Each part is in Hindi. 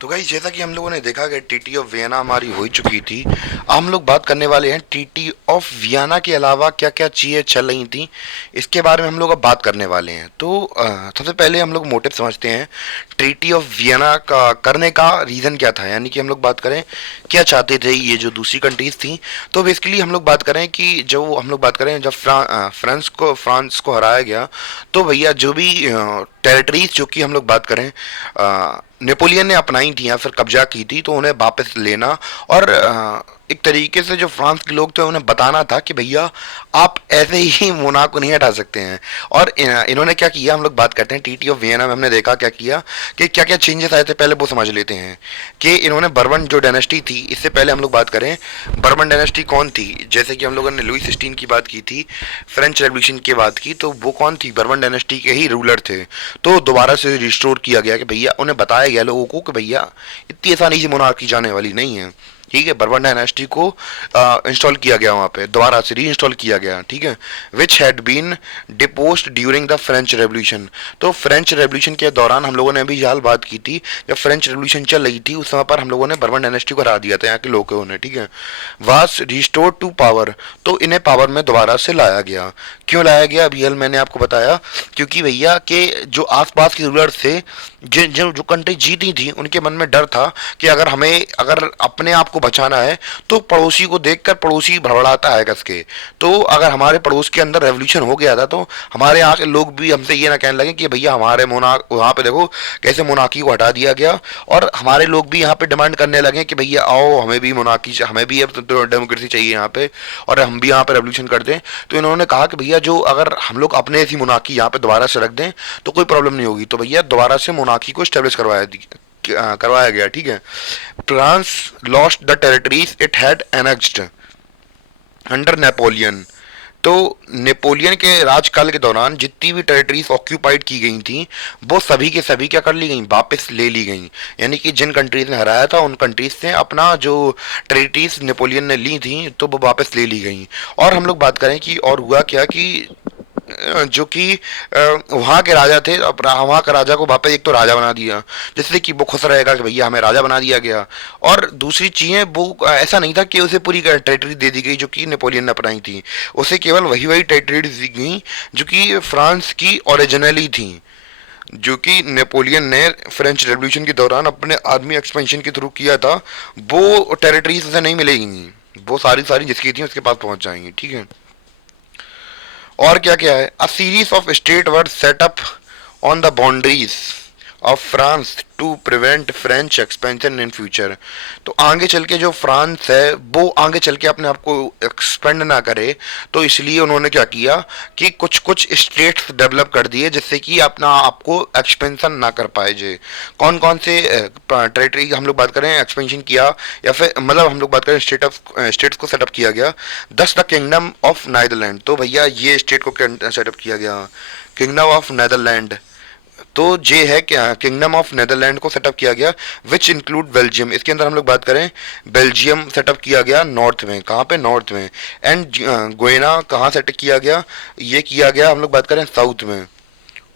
तो गाइस जैसा कि हम लोगों ने देखा कि टीटी ऑफ वियना हमारी हो ही चुकी थी। अब हम लोग बात करने वाले हैं टीटी ऑफ वियना के अलावा क्या क्या चीज़ें चल रही थी, इसके बारे में हम लोग अब बात करने वाले हैं। तो सबसे पहले हम लोग मोटिव समझते हैं ट्रीटी ऑफ वियना का करने का रीज़न क्या था, यानी कि हम लोग बात करें क्या चाहते थे ये जो दूसरी कंट्रीज थी। तो बेसिकली हम लोग बात करें कि जो हम लोग बात करें जब फ्रांस को हराया गया, तो भैया जो भी टेरिटरीज जो कि हम लोग बात करें नेपोलियन ने अपनाई थी या फिर कब्जा की थी, तो उन्हें वापस लेना और एक तरीके से जो फ्रांस के लोग थे उन्हें बताना था कि भैया आप ऐसे ही मोनाको नहीं हटा सकते हैं। और इन्होंने क्या किया, हम लोग बात करते हैं टीटी ऑफ वियना में हमने देखा क्या किया कि क्या क्या चेंजेस आए थे, पहले वो समझ लेते हैं कि इन्होंने बर्बन जो डायनेस्टी थी, इससे पहले हम लोग बात करें बर्बन डायनेस्टी कौन थी। जैसे कि हम लोगों ने लुई 16 की बात की थी, फ्रेंच रेवोल्यूशन की बात की, तो वो कौन थी, बर्बन डायनेस्टी के ही रूलर थे। तो दोबारा से रिस्टोर किया गया कि भैया उन्हें बताया गया लोगों को कि भैया इतनी आसानी से मोनार्की जाने वाली नहीं है। ठीक है, बर्बन डायनेस्टी को इंस्टॉल किया गया, वहाँ पे दोबारा से री इंस्टॉल किया गया। ठीक है, which had been deposed during the French Revolution. तो फ्रेंच रेवोल्यूशन के दौरान हम लोगों ने अभी हाल बात की थी, जब फ्रेंच रेवोल्यूशन चल रही थी उस समय पर हम लोगों ने बर्बन डायनेस्टी को हरा दिया था यहाँ के लोगों ने। ठीक है, वाज रिस्टोर्ड टू पावर, तो इन्हें पावर में दोबारा से लाया गया। क्यों लाया गया, अभी हल मैंने आपको बताया, क्योंकि भैया के जो आसपास के रूलर थे, जो कंट्री जीती थी, उनके मन में डर था कि अगर अपने आप को बचाना है तो पड़ोसी को देखकर पड़ोसी भड़बड़ाता है कस के। तो अगर हमारे पड़ोस के अंदर रेवोल्यूशन हो गया था तो हमारे यहाँ के लोग भी हमसे ये ना कहने लगे कि भैया हमारे मोनाक वहाँ पे देखो कैसे मोनाकी को हटा दिया गया, और हमारे लोग भी यहाँ पे डिमांड करने लगे कि भैया आओ हमें भी मोनाकी, हमें भी अब तो डेमोक्रेसी चाहिए यहाँ पे, और हम भी यहाँ पे रेवोल्यूशन कर दें। तो इन्होंने कहा कि भैया जो अगर हम लोग अपने ऐसी मोनाकी यहाँ पे दोबारा से रख दें तो कोई प्रॉब्लम नहीं होगी। तो भैया दोबारा से मोनार्की को स्टेब्लिश करवाया गया। ठीक है, France lost the territories it had annexed under Napoleon. तो नेपोलियन के राजकाल के दौरान जितनी भी टेरिटरीज ऑक्यूपाइड की गई थी वो सभी के सभी क्या कर ली गई, वापस ले ली गई। यानी कि जिन कंट्रीज ने हराया था उन कंट्रीज से अपना जो टेरिटरीज नेपोलियन ने ली थी तो वो वापस ले ली गई। और हम लोग बात करें कि और हुआ क्या कि जो कि वहाँ के राजा थे, अब वहाँ का राजा को वापस एक तो राजा बना दिया जिससे कि वो खुश रहेगा कि भैया हमें राजा बना दिया गया। और दूसरी चीज़ें वो ऐसा नहीं था कि उसे पूरी टेरिटरी दे दी गई जो कि नेपोलियन ने अपनाई थी, उसे केवल वही वही टेरिटरी दी गई जो कि फ्रांस की ओरिजिनली थी, जो कि नेपोलियन ने फ्रेंच रेवोल्यूशन के दौरान अपने आर्मी एक्सपेंशन के थ्रू किया था। वो टेरिटरीज उसे नहीं मिलेगी, वो सारी सारी जिसकी थी उसके पास पहुंच जाएंगी। ठीक है, और क्या क्या है, a series of state were set up on the boundaries of France to prevent French expansion in future. तो आगे चल के जो फ्रांस है वो आगे चल के अपने आप को एक्सपेंड ना करे, तो इसलिए उन्होंने क्या किया कि कुछ कुछ स्टेट्स डेवलप कर दिए जिससे कि अपना आपको एक्सपेंशन ना कर पाए जे। कौन कौन से टेरिटरी हम लोग बात करें एक्सपेंशन किया, या फिर मतलब हम लोग बात करें स्टेट्स को सेटअप किया गया। दस द किंगडम ऑफ नीदरलैंड, तो भैया ये स्टेट को सेटअप किया गया किंगडम ऑफ नीदरलैंड। तो ये है क्या, किंगडम ऑफ नेदरलैंड को सेटअप किया गया विच इंक्लूड बेल्जियम। इसके अंदर हम लोग बात करें बेल्जियम सेटअप किया गया नॉर्थ में, कहाँ पे, नॉर्थ में। एंड गोयना कहाँ सेटअप किया गया, ये किया गया हम लोग बात करें साउथ में।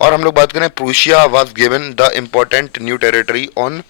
और हम लोग बात करें Prussia was given the important new territory on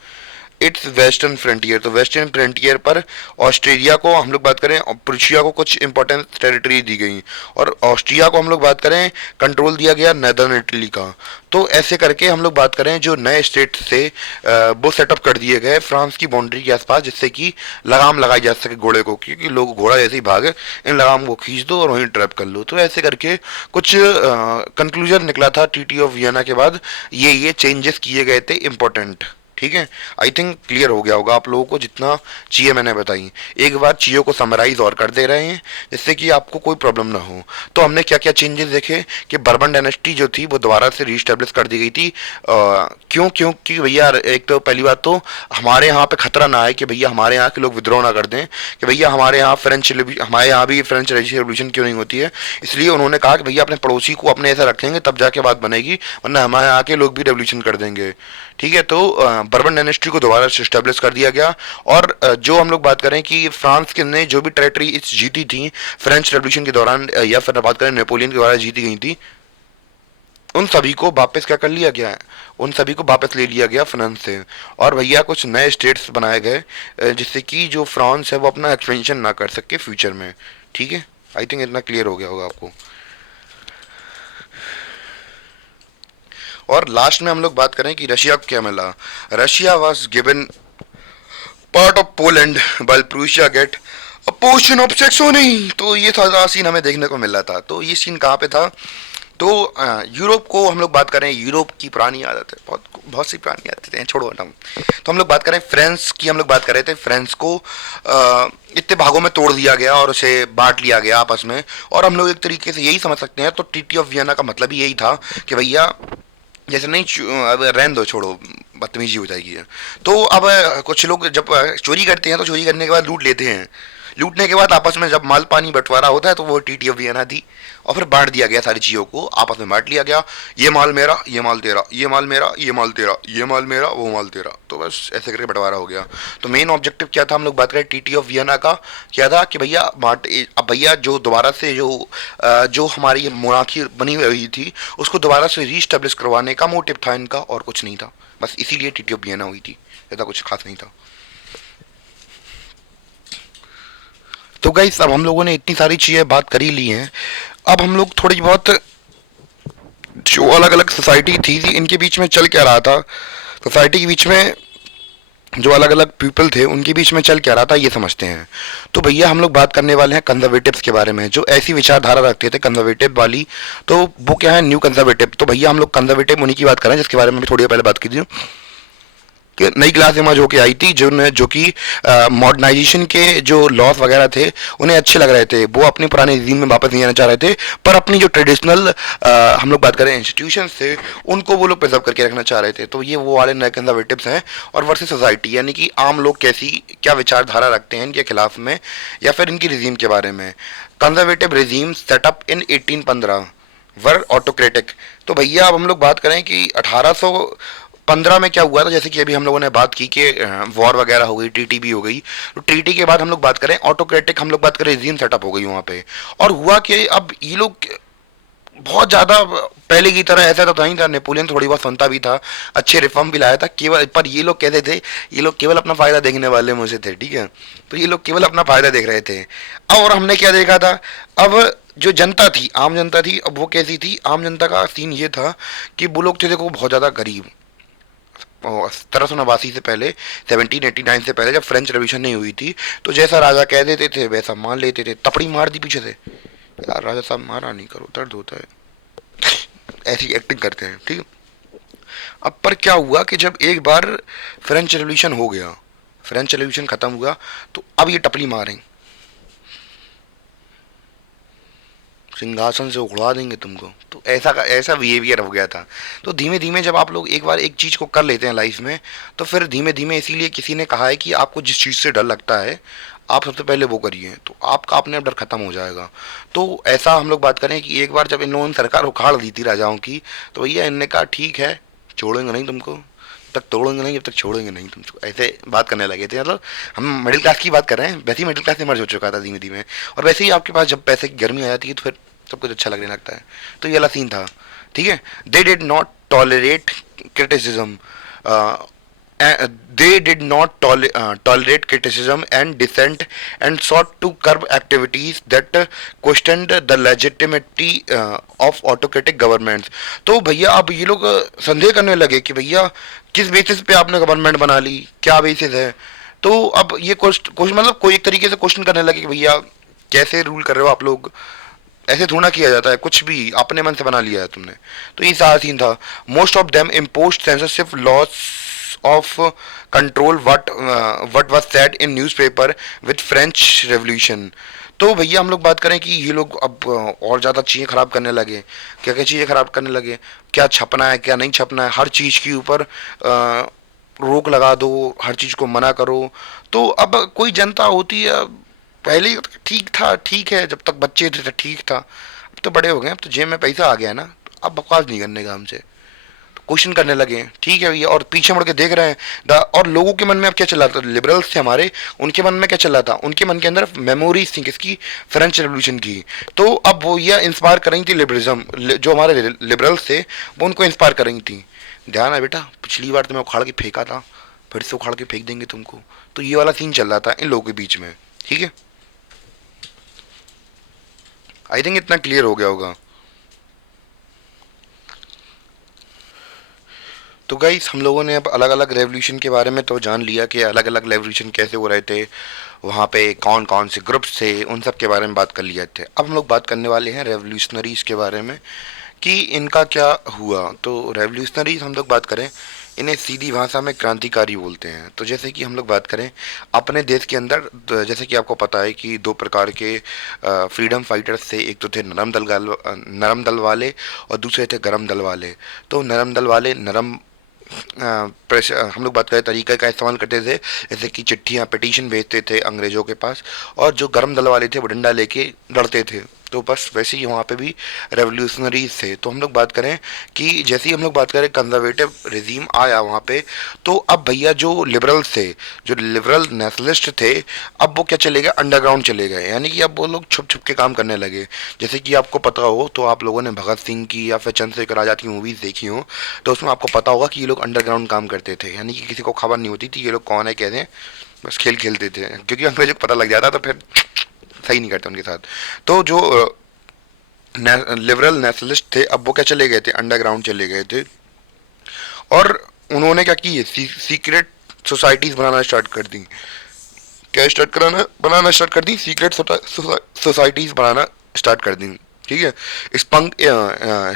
it's western frontier. तो वेस्टर्न फ्रंटियर पर ऑस्ट्रेलिया को हम लोग बात करें, प्रूशिया को कुछ इंपॉर्टेंट टेरिटरी दी गई, और ऑस्ट्रिया को हम लोग बात करें कंट्रोल दिया गया नदर्न इटली का। तो ऐसे करके हम लोग बात करें जो नए स्टेट से वो सेटअप कर दिए गए फ्रांस की बाउंड्री के आसपास, जिससे कि लगाम लगाई जा सके घोड़े को, क्योंकि लोग घोड़ा जैसे ही भागे इन लगाम को खींच दो और वहीं ट्रैप कर लो। तो ऐसे करके कुछ कंक्लूजन निकला था टीटी ऑफ वियना के बाद, ये चेंजेस किए गए थे इंपॉर्टेंट। ठीक है, आई थिंक क्लियर हो गया होगा आप लोगों को जितना चीज़ें मैंने बताई। एक बार चीज़ों को समराइज और कर दे रहे हैं जिससे कि आपको कोई प्रॉब्लम ना हो। तो हमने क्या क्या चेंजेस देखे कि बर्बन डायनेस्टी जो थी वो दोबारा से रीस्टेब्लिश कर दी गई थी। क्यों, क्योंकि भैया एक तो पहली बात तो हमारे यहाँ पे खतरा ना आए कि भैया हमारे यहाँ के लोग विद्रोह ना कर दें कि भैया हमारे यहाँ भी फ्रेंच रेवोल्यूशन क्यों नहीं होती है। इसलिए उन्होंने कहा कि भैया अपने पड़ोसी को अपने ऐसा रखेंगे तब जाके बात बनेगी, वरना हमारे यहाँ के लोग भी रेवोल्यूशन कर देंगे। ठीक है, तो बर्बन डायनेस्टी को दोबारा से स्टेब्लिश कर दिया गया। और जो हम लोग बात करें कि फ्रांस के ने जो भी टेरिटरी जीती थी फ्रेंच रेवोल्यूशन के दौरान, या फिर बात करें नेपोलियन के द्वारा जीती गई थी, उन सभी को वापस क्या कर लिया गया है, उन सभी को वापस ले लिया गया फ्रांस से। और भैया कुछ नए स्टेट्स बनाए गए जिससे कि जो फ्रांस है वो अपना एक्सपेंशन ना कर सके फ्यूचर में। ठीक है, आई थिंक इतना क्लियर हो गया होगा आपको। और लास्ट में हम लोग बात करें कि रशिया को क्या मिला। Russia was given part of Poland while Prussia get a portion of Saxony. तो ये था सीन हमें देखने को मिल रहा था। तो ये सीन कहाँ पे था, तो यूरोप को हम लोग बात करें, यूरोप की पुरानी आदत है, बहुत बहुत सी पुरानी आदतें हैं, छोड़ो हटाओ। तो हम लोग बात करें फ्रांस की, हम लोग बात कर रहे थे फ्रांस को इतने भागों में तोड़ दिया गया और उसे बांट लिया गया आपस में। और हम लोग एक तरीके से यही समझ सकते हैं, तो ट्रीटी ऑफ वियना का मतलब ही यही था कि भैया जैसे नहीं अब रहने दो, छोड़ो, बदतमीजी हो जाएगी। तो अब कुछ लोग जब चोरी करते हैं तो चोरी करने के बाद लूट लेते हैं, लूटने के बाद आपस में जब माल पानी बंटवारा होता है तो वो टीटी ऑफ वियना थी। और फिर बांट दिया गया, सारी चीज़ों को आपस में बांट लिया गया, ये माल मेरा, ये माल तेरा, ये माल मेरा, ये माल तेरा, ये माल मेरा, वो माल तेरा। तो बस ऐसे करके बंटवारा हो गया। तो मेन ऑब्जेक्टिव क्या था, हम लोग बात करें टीटी ऑफ वियना का, क्या था कि भैया बांट, अब भैया जो दोबारा से जो हमारी मोनार्की बनी हुई थी उसको दोबारा से रीस्टेब्लिश करवाने का मोटिव था इनका, और कुछ नहीं था। बस इसीलिए टीटी ऑफ वियना हुई थी, ऐसा कुछ खास नहीं था। तो गाइस अब हम लोगों ने इतनी सारी चीज़ें बात कर ही ली हैं। अब हम लोग थोड़ी बहुत जो अलग अलग सोसाइटी थी इनके बीच में चल क्या रहा था, सोसाइटी के बीच में जो अलग अलग पीपल थे उनके बीच में चल क्या रहा था ये समझते हैं। तो भैया हम लोग बात करने वाले हैं कंजर्वेटिव्स के बारे में, जो ऐसी विचारधारा रखते थे कंजर्वेटिव वाली। तो वो क्या है, न्यू कंजर्वेटिव। तो भैया हम लोग कंजर्वेटिव उन्हीं की बात करें जिसके बारे में भी थोड़ी देर पहले बात की थी, कि नई क्लास इमर्ज होके आई थी, जो कि मॉडर्नाइजेशन के जो लॉस वगैरह थे उन्हें अच्छे लग रहे थे, वो अपने पुराने रिजीम में वापस नहीं आना चाह रहे थे, पर अपनी जो ट्रेडिशनल हम लोग बात करें इंस्टीट्यूशंस थे उनको वो लोग प्रिजर्व करके रखना चाह रहे थे। तो ये वो वाले नए कंजर्वेटिव्स हैं। और वर्सेस सोसाइटी, यानी कि आम लोग कैसी क्या विचारधारा रखते हैं इनके खिलाफ में या फिर इनकी रिजीम के बारे में। कंजर्वेटिव रिजीम सेटअप इन 1815 वर ऑटोक्रेटिक। तो भैया अब हम लोग बात करें कि 1815 में क्या हुआ था, जैसे कि अभी हम लोगों ने बात की कि वॉर वगैरह हो गई, टीटी भी हो गई। तो टीटी के बाद हम लोग बात करें ऑटोक्रेटिक, हम लोग बात करें रिजीम सेटअप हो गई वहाँ पे। और हुआ कि अब ये लोग बहुत ज़्यादा पहले की तरह ऐसा तो नहीं था, नेपोलियन थोड़ी बहुत सुनता भी था, अच्छे रिफॉर्म भी लाया था केवल, पर ये लोग कहते थे ये लोग केवल अपना फ़ायदा देखने वाले मुझे थे, ठीक है। तो ये लोग केवल अपना फ़ायदा देख रहे थे। और हमने क्या देखा था, अब जो जनता थी, आम जनता थी, अब वो कैसी थी, आम जनता का सीन ये था कि वो लोग थे देखो बहुत ज़्यादा गरीब। 1789 से पहले, 1789 से पहले जब फ्रेंच रेवोल्यूशन नहीं हुई थी, तो जैसा राजा कह देते थे वैसा मान लेते थे। तपड़ी मार दी पीछे से, यार राजा साहब मारा नहीं करो, दर्द होता है, ऐसी एक्टिंग करते हैं, ठीक है। अब पर क्या हुआ कि जब एक बार फ्रेंच रेवोल्यूशन हो गया, फ्रेंच रेवोल्यूशन खत्म हुआ, तो अब ये टपली मारें, सिंहासन से उखड़ा देंगे तुमको। तो ऐसा ऐसा बिहेवियर हो गया था। तो धीमे धीमे जब आप लोग एक बार एक चीज़ को कर लेते हैं लाइफ में, तो फिर धीमे धीमे, इसीलिए किसी ने कहा है कि आपको जिस चीज़ से डर लगता है आप सबसे पहले वो करिए, तो आपका अपने आप डर खत्म हो जाएगा। तो ऐसा हम लोग बात करें कि एक बार जब इन लोगों ने सरकार उखाड़ दी थी राजाओं की, तो भैया इनने कहा ठीक है, छोड़ेंगे नहीं तुमको, तक तोड़ेंगे नहीं, जब तक छोड़ेंगे नहीं तुमको, ऐसे बात करने लगे थे। मतलब हम मिडिल क्लास की बात कर रहे हैं, वैसे ही मिडिल क्लास इमर्ज हो चुका था धीमे धीमे। और वैसे ही आपके पास जब पैसे की गर्मी आ जाती है तो फिर सब कुछ अच्छा लगने लगता है। तो ये वाला सीन था, ठीक है। They did not tolerate criticism, they did not tolerate criticism and dissent and sought to curb activities that questioned the legitimacy of autocratic governments। तो भैया अब ये लोग संदेह करने लगे कि भैया किस बेसिस पे आपने गवर्नमेंट बना ली, क्या बेसिस है। तो अब ये क्वेश्चन मतलब कोई एक तरीके से क्वेश्चन करने लगे कि भैया कैसे रूल कर रहे हो आप लोग, ऐसे थोड़ा किया जाता है, कुछ भी अपने मन से बना लिया है तुमने। तो ये सारा सीन था। Most of them imposed censorship loss of control what was said in newspaper with French Revolution. तो भैया हम लोग बात करें कि ये लोग अब और ज़्यादा चीज़ें ख़राब करने लगे। क्या क्या चीज़ें ख़राब करने लगे, क्या छपना है क्या नहीं छपना है, हर चीज़ के ऊपर रोक लगा दो, हर चीज़ को मना करो। तो अब कोई जनता होती है, पहले ठीक था, ठीक है, जब तक बच्चे थे तो ठीक था, अब तो बड़े हो गए, अब तो जेब में पैसा आ गया ना, तो अब बकवास नहीं करने का हमसे। तो क्वेश्चन करने लगे हैं, ठीक है भैया, और पीछे मुड़ के देख रहे हैं और लोगों के मन में अब क्या चल रहा था, लिबरल्स थे हमारे, उनके मन में क्या चल रहा था, उनके मन के अंदर मेमोरीज थी किसकी, फ्रेंच रेवोल्यूशन की। तो अब वो ये इंस्पायर कर रही थी लिबरलिज्म, जो हमारे लिबरल्स थे वो उनको इंस्पायर कर रही थी। ध्यान है बेटा, पिछली बार तुम्हें उखाड़ के फेंका था, फिर से उखाड़ के फेंक देंगे तुमको। तो ये वाला सीन चल रहा था इन लोगों के बीच में, ठीक है। आई थिंक इतना क्लियर हो गया होगा। तो गाइस हम लोगों ने अब अलग अलग रेवोल्यूशन के बारे में तो जान लिया कि अलग अलग रेवोल्यूशन कैसे हो रहे थे, वहाँ पे कौन कौन से ग्रुप्स थे, उन सब के बारे में बात कर लिया थे। अब हम लोग बात करने वाले हैं रेवोल्यूशनरीज के बारे में कि इनका क्या हुआ। तो रेवोल्यूशनरीज हम लोग बात करें, इन्हें सीधी भाषा में क्रांतिकारी बोलते हैं। तो जैसे कि हम लोग बात करें अपने देश के अंदर, जैसे कि आपको पता है कि दो प्रकार के फ्रीडम फाइटर्स थे, एक तो थे नरम दल वाले और दूसरे थे गरम दल वाले। तो नरम दल वाले नरम प्रेशर, हम लोग बात करें तरीके का इस्तेमाल करते थे, जैसे कि चिट्ठियाँ पिटीशन भेजते थे अंग्रेज़ों के पास, और जो गर्म दल वाले थे वो डंडा लेके लड़ते थे। तो बस वैसे ही वहाँ पे भी रेवोल्यूशनरीज थे। तो हम लोग बात करें कि जैसे ही हम लोग बात करें कंजर्वेटिव रिजीम आया वहाँ पे, तो अब भैया जो लिबरल्स थे, जो लिबरल नेशनलिस्ट थे, अब वो क्या चले गए, अंडरग्राउंड चले गए। यानी कि अब वो लोग छुप छुप के काम करने लगे। जैसे कि आपको पता हो तो आप लोगों ने भगत सिंह की या फिर चंद्रशेखर आज़ाद की मूवीज़ देखी हो, तो उसमें आपको पता होगा कि ये लोग अंडरग्राउंड काम करते थे। यानी कि किसी को खबर नहीं होती थी ये लोग कौन है कैसे हैं, बस खेल खेलते थे, क्योंकि अंग्रेजों को पता लग जाता तो फिर सही नहीं करते उनके साथ। तो जो लिबरल नेशनलिस्ट थे अब वो क्या चले गए थे, अंडरग्राउंड चले गए थे। और उन्होंने क्या की, सीक्रेट सोसाइटीज बनाना स्टार्ट कर दी। क्या स्टार्ट कराना बनाना स्टार्ट कर दी, सीक्रेट सोसाइटीज बनाना स्टार्ट कर दी, ठीक है।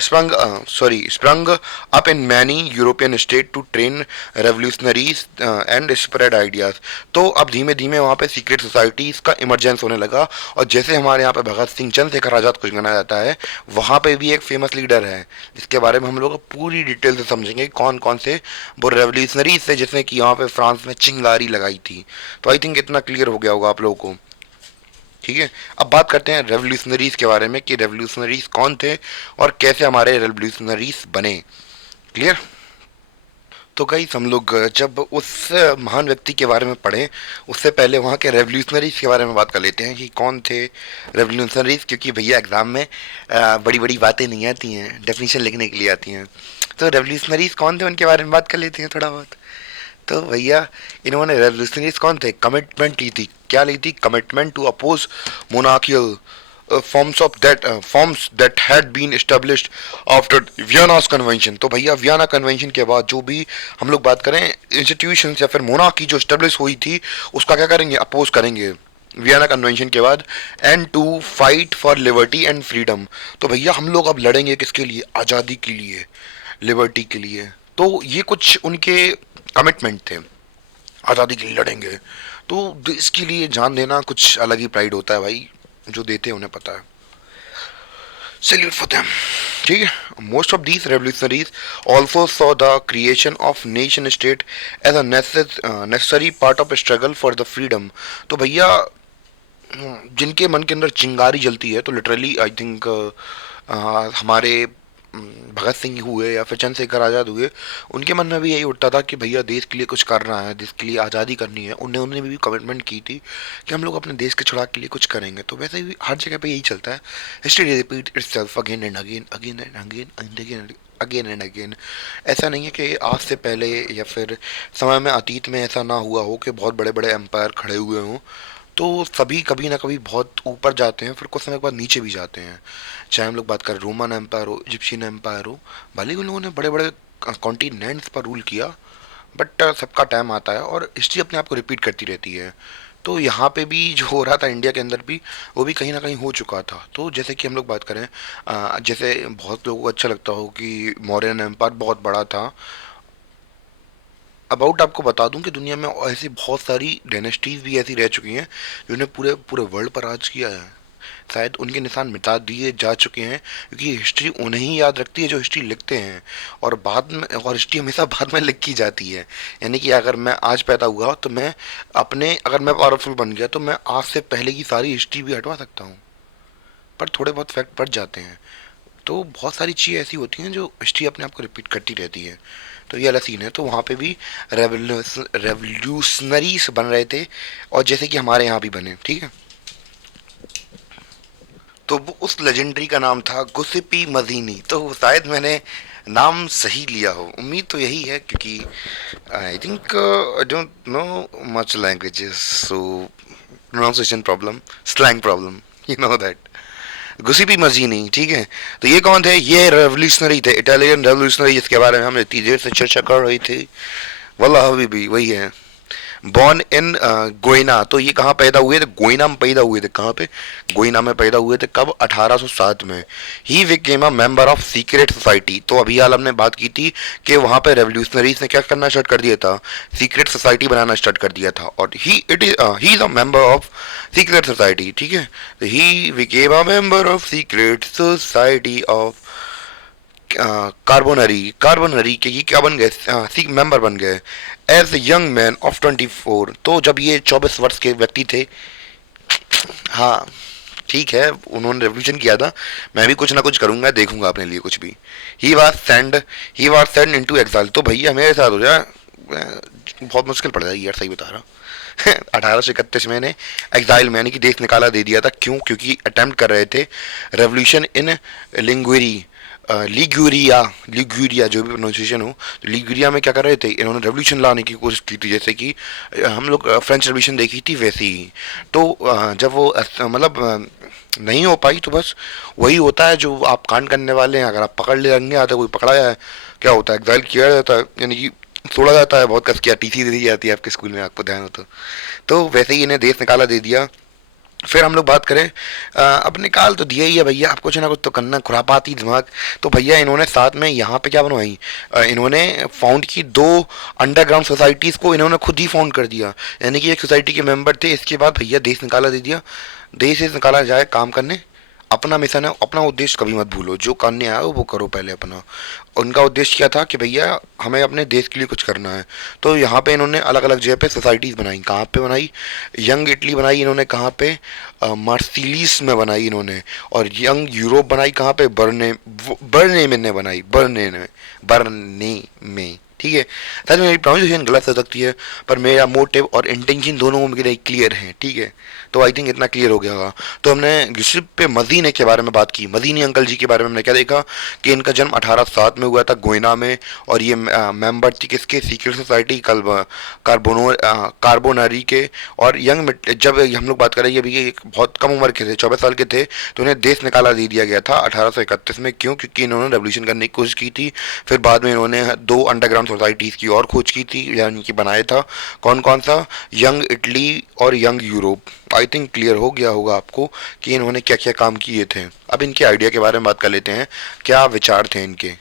Sprung up in many European state to train revolutionaries and spread ideas. तो अब धीमे धीमे वहाँ पे सीक्रेट सोसाइटीज का इमरजेंस होने लगा। और जैसे हमारे यहाँ पे भगत सिंह चंद्रशेखर आजाद को जाना जाता है, वहाँ पे भी एक फेमस लीडर है जिसके बारे में हम लोग पूरी डिटेल से समझेंगे कौन कौन से वो रेवोल्यूशनरीज थे जिसने कि यहाँ पे फ्रांस में चिंगारी लगाई थी। तो आई थिंक इतना क्लियर हो गया होगा आप लोगों को, ठीक है। अब बात करते हैं रेवोल्यूशनरीज के बारे में कि रेवोल्यूशनरीज कौन थे और कैसे हमारे रेवोल्यूशनरीज बने, क्लियर। तो गाइस हम लोग जब उस महान व्यक्ति के बारे में पढ़ें उससे पहले वहाँ के रेवोल्यूशनरीज के बारे में बात कर लेते हैं कि कौन थे रेवोल्यूशनरीज, क्योंकि भैया एग्जाम में बड़ी बड़ी बातें नहीं आती हैं, डेफिनेशन लिखने के लिए आती हैं। तो रेवोल्यूशनरीज कौन थे उनके बारे में बात कर लेते हैं थोड़ा बहुत। तो भैया इन्होंने रेवोल्यूशनरीज कौन थे, कमिटमेंट ली थी। क्या ली थी, commitment to oppose monarchical forms that had been established after Vienna's convention. तो भैया वियना कन्वेंशन के बाद जो भी हम लोग बात करें इंस्टीट्यूशंस या फिर मोनार्की जो एस्टेब्लिश हुई थी उसका क्या करेंगे, अपोज करेंगे वियना कन्वेंशन के बाद। And to fight for liberty and freedom. तो भैया हम लोग अब लड़ेंगे किसके लिए, आज़ादी के लिए, लिबर्टी के लिए। तो ये कुछ उनके कमिटमेंट थे, आज़ादी के लिए लड़ेंगे। तो देश के लिए जान देना कुछ अलग ही प्राइड होता है भाई, जो देते हैं उन्हें पता है। सैल्यूट फॉर देम, ठीक है। Most of these revolutionaries also saw the creation of nation state as a necessary part of struggle for the freedom. तो भैया जिनके मन के अंदर चिंगारी जलती है, तो लिटरली आई थिंक हमारे भगत सिंह हुए या फिर चंद्रशेखर आज़ाद हुए, उनके मन में भी यही उठता था कि भैया देश के लिए कुछ करना है, देश के लिए आज़ादी करनी है। उन्होंने भी कमिटमेंट की थी कि हम लोग अपने देश के छुड़ा के लिए कुछ करेंगे। तो वैसे ही हर जगह पे यही चलता है, history repeat itself again and again, again and again and again, again and again. ऐसा नहीं है कि आज से पहले या फिर समय में अतीत में ऐसा ना हुआ हो कि बहुत बड़े बड़े एम्पायर खड़े हुए हों। तो सभी कभी ना कभी बहुत ऊपर जाते हैं, फिर कुछ समय के बाद नीचे भी जाते हैं। चाहे हम लोग बात करें रोमन एम्पायर हो, इजिप्शियन एम्पायर हो, भले ही उन लोगों ने बड़े बड़े कॉन्टिनेंट्स पर रूल किया, बट सबका टाइम आता है और हिस्ट्री अपने आप को रिपीट करती रहती है। तो यहाँ पे भी जो हो रहा था इंडिया के अंदर भी, वो भी कहीं ना कहीं हो चुका था। तो जैसे कि हम लोग बात करें, जैसे बहुत लोगों को अच्छा लगता हो कि मौर्यन एम्पायर बहुत बड़ा था। अबाउट आपको बता दूं कि दुनिया में ऐसी बहुत सारी डायनेस्टीज भी ऐसी रह चुकी हैं जिन्होंने पूरे पूरे वर्ल्ड पर राज किया है। शायद उनके निशान मिटा दिए जा चुके हैं, क्योंकि हिस्ट्री उन्हें ही याद रखती है जो हिस्ट्री लिखते हैं, और बाद में, और हिस्ट्री हमेशा बाद में लिखी जाती है। यानी कि अगर मैं आज पैदा हुआ तो मैं अगर मैं पावरफुल बन गया तो मैं आज से पहले की सारी हिस्ट्री भी हटवा सकता हूँ, पर थोड़े बहुत फैक्ट बढ़ जाते हैं। तो बहुत सारी चीज़ें ऐसी होती हैं जो हिस्ट्री अपने आप को रिपीट करती रहती है। तो ये वाला सीन है। तो वहाँ पे भी रेवोल्यूशनरीज बन रहे थे, और जैसे कि हमारे यहाँ भी बने, ठीक है। तो वो उस लेजेंडरी का नाम था गुसिपी मजीनी। तो शायद मैंने नाम सही लिया हो, उम्मीद तो यही है, क्योंकि I think I don't know much languages, so pronunciation problem, slang problem, you know that. Giuseppe Mazzini, ठीक है। तो ये कौन थे? ये रेवोल्यूशनरी थे, इटालियन रेवोल्यूशनरी, जिसके बारे में हम इतनी देर से चर्चा कर रही थी। वल्लाह हबीबी वही है। Born in Genoa. तो ये कहाँ पैदा हुए थे? गोइना में पैदा हुए थे। कहाँ पे? गोइना में पैदा हुए थे। कब? 1807 में। ही became a member of secret society. तो अभी हाल हमने बात की थी कि वहाँ पे रेवोल्यूशनरीज ने क्या करना स्टार्ट कर दिया था? सीक्रेट सोसाइटी बनाना स्टार्ट कर दिया था, और he is a member of secret society, ठीक है। तो he became a member of secret society of Carbonari. Carbonari के ये क्या बन गए? सिख मेंबर बन गए as a young man of 24। तो जब ये 24 वर्ष के व्यक्ति थे, हाँ ठीक है, उन्होंने रेवोल्यूशन किया था। मैं भी कुछ ना कुछ करूंगा, देखूंगा अपने लिए कुछ भी। He was send into exile. तो भैया मेरे साथ हो जाए, बहुत मुश्किल पड़ जाएगी यार, सही बता रहा। 1831 में इन्हें एग्जाइल में, यानी कि देश निकाला दे दिया था। क्यों? क्योंकि अटेम्प्ट कर रहे थे रेवोल्यूशन इन लिंगुरी, लिग्यूरिया, लिग्यूरिया जो भी प्रोनाउंसिएशन हो। तो लिग्यूरिया में क्या कर रहे थे? इन्होंने रेवोल्यूशन लाने की कोशिश की थी, जैसे कि हम लोग फ्रेंच रेवोल्यूशन देखी थी वैसे ही। तो जब वो मतलब नहीं हो पाई, तो बस वही होता है जो आप कांड करने वाले हैं, अगर आप पकड़ ले रंगे आते, कोई पकड़ाया है, क्या होता है? एग्जाइल किया जाता है, यानी कि छोड़ा जाता है, बहुत कस किया, टीसी दे दी जाती है आपके स्कूल में, आपको ध्यान हो तो वैसे ही इन्हें देश निकाला दे दिया। फिर हम लोग बात करें, अब निकाल तो दिया ही है भैया, आप कुछ ना कुछ तो करना, खुरापाती दिमाग। तो भैया इन्होंने साथ में यहाँ पे क्या बनवाई? इन्होंने फाउंड की 2 अंडरग्राउंड सोसाइटीज को, इन्होंने खुद ही फाउंड कर दिया, यानी कि एक सोसाइटी के मेंबर थे। इसके बाद भैया देश निकाला दे दिया। देश से निकाला जाए काम करने, अपना मिशन है, अपना उद्देश्य कभी मत भूलो, जो करने आए हो वो करो पहले अपना। उनका उद्देश्य क्या था? कि भैया हमें अपने देश के लिए कुछ करना है। तो यहाँ पे इन्होंने अलग अलग जगह पे सोसाइटीज़ बनाई। कहाँ पे बनाई? यंग इटली बनाई इन्होंने, कहाँ पे? मार्सिलिस में बनाई इन्होंने। और यंग यूरोप बनाई कहाँ पे? बर्ने में ने बनाई, बर्ने में, ठीक है। शायद मेरी प्रोनाउंसिएशन गलत हो सकती है, पर मेरा मोटिव और इंटेंशन दोनों मेरे क्लियर हैं, ठीक है। तो आई थिंक इतना क्लियर हो गया होगा। तो हमने गिुसेप्पे मजीनी के बारे में बात की। मजीनी अंकल जी के बारे में हमने क्या देखा? कि इनका जन्म 1807 में हुआ था गोइना में, और ये मेंबर थी किसके? सीक्रेट सोसाइटी कार्बोनरी के। और जब हम लोग बात करें, ये भी एक बहुत कम उम्र के थे, 24 साल के थे, तो इन्हें देश निकाला दे दिया गया था 1831 में। क्यों? क्योंकि इन्होंने रेवोल्यूशन करने की कोशिश की थी। फिर बाद में इन्होंने 2 अंडरग्राउंड सोसाइटीज़ की और खोज की थी, यानी कि बनाया था। कौन कौन सा? यंग इटली और young Europe. I think clear हो गया होगा आपको कि इन्होंने क्या क्या काम किए थे। अब इनके आइडिया के बारे में बात कर लेते हैं, क्या विचार थे इनके।